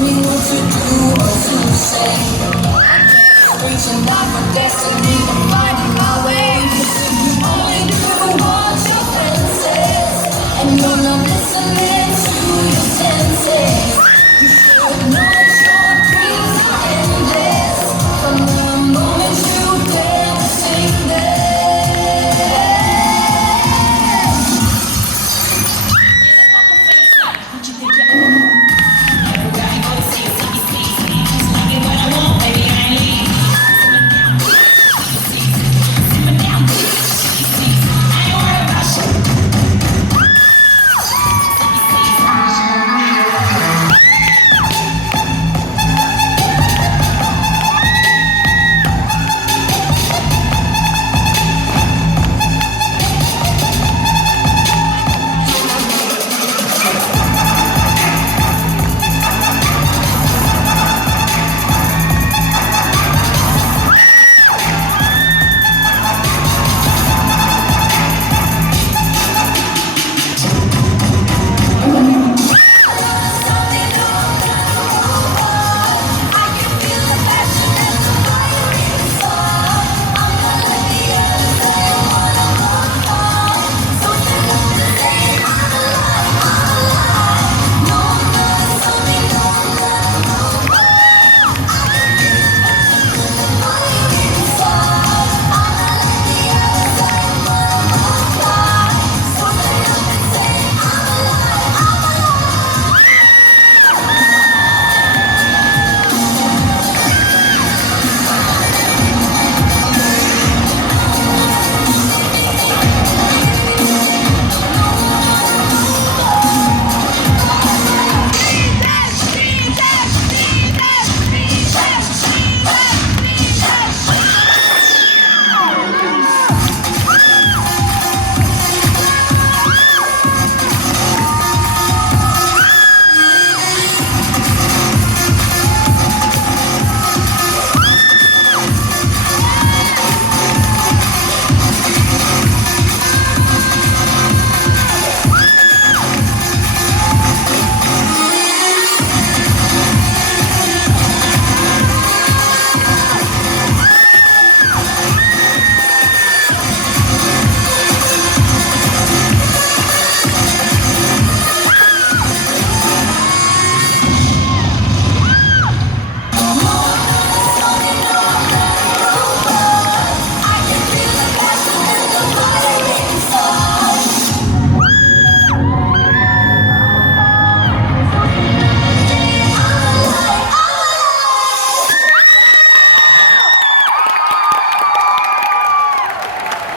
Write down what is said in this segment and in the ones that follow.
me what to do or to say. Reaching out for destiny and finding my way. Only do what your friend says, and you're not listening to your senses. You should know that your dreams are endless from the moment you dare to sing them.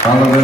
Oliver